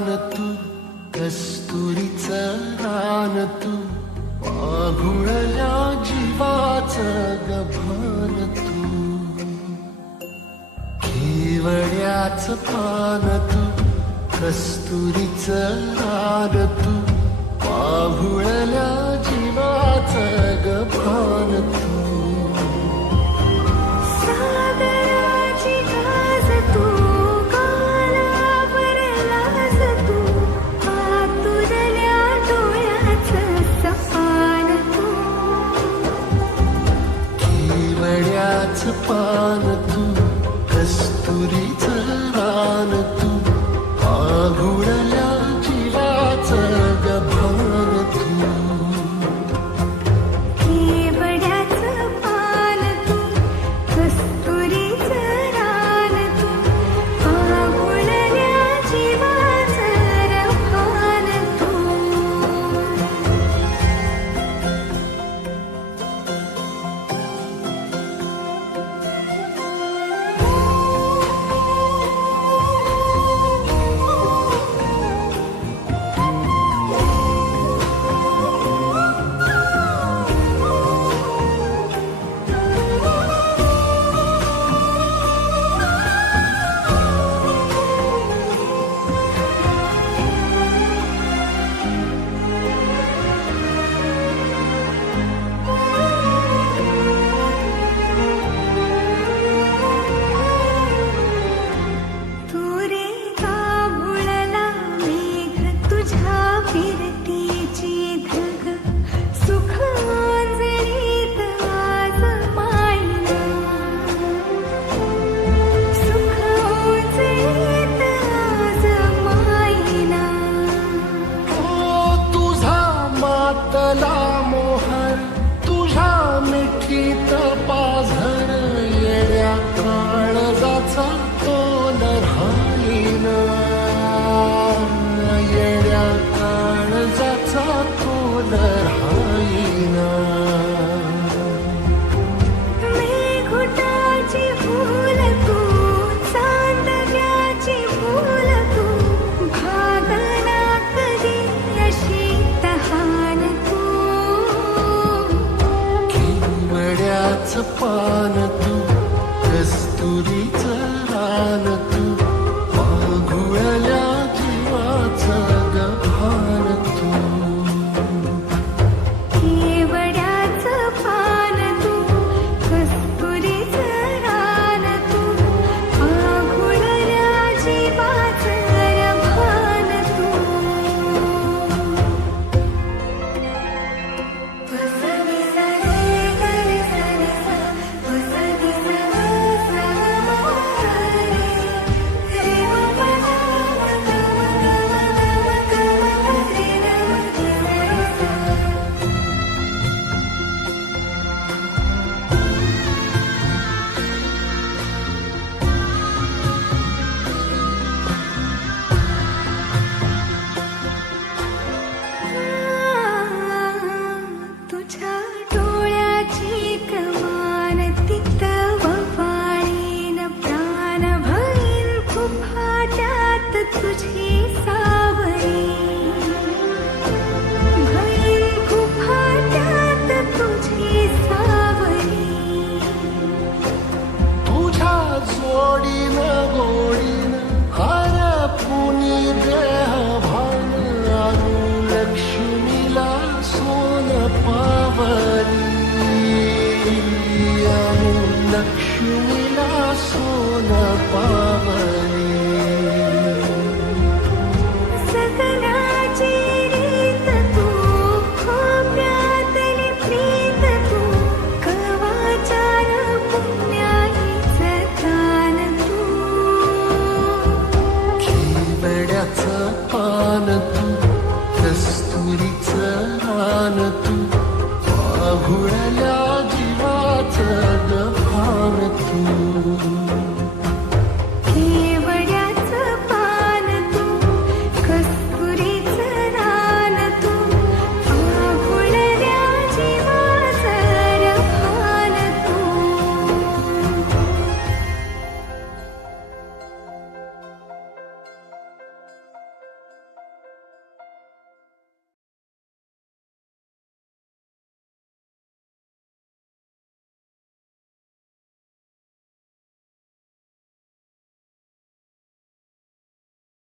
पान तू, कस्तुरीचं रान तू, पाघुळल्या जीवाचं गभान तू. केवड्याचं पान तू, कस्तुरीचं रान तू, पाघुळल्या जीवाचं गभान तू. पान तू, कस्तुरीचं रान तू, पाघुळल्या जीवाचं गभान तू. केवड्याचं पान तू, कस्तुरीचं रान तू, पाघुळल्या जीवाचं गभान तू. मोहर तुझ्या मिठीत पाझर, येड्या काळजाचा तोल राहीना, येड्या काळजाचा तोल राहीना. मेघुटाची फूल तू, चांदण्याची फूल तू, भागना कधी अशी तहान तू. केवड्याचं पान तू, कस्तुरीचं रान तू, पाघुळल्या जीवाचं गभान तू. केवड्याचं पान तू, कस्तुरीचं रान तू, पाघुळल्या जीवाचं गभान तू. तुझ्या डोळ्याची कमान तिथं ववाळीन, प्राण भरीन फुफाट्यात तुझी सावरी, भरीन फुफाट्यात तुझी सावरी. तुझ्या जोडीनं गोडीनं हरपुनी देह भान, आणू लक्ष्मीला सोन पावली, आणू लक्ष्मीला सोन पावली. सगळ्याची रीत तू, खोप्यातली प्रीत तू, कवाचार पुण्याईचं दान तू. केवड्याचं पान तू, कस्तुरीचं रान तू, पाघुळल्या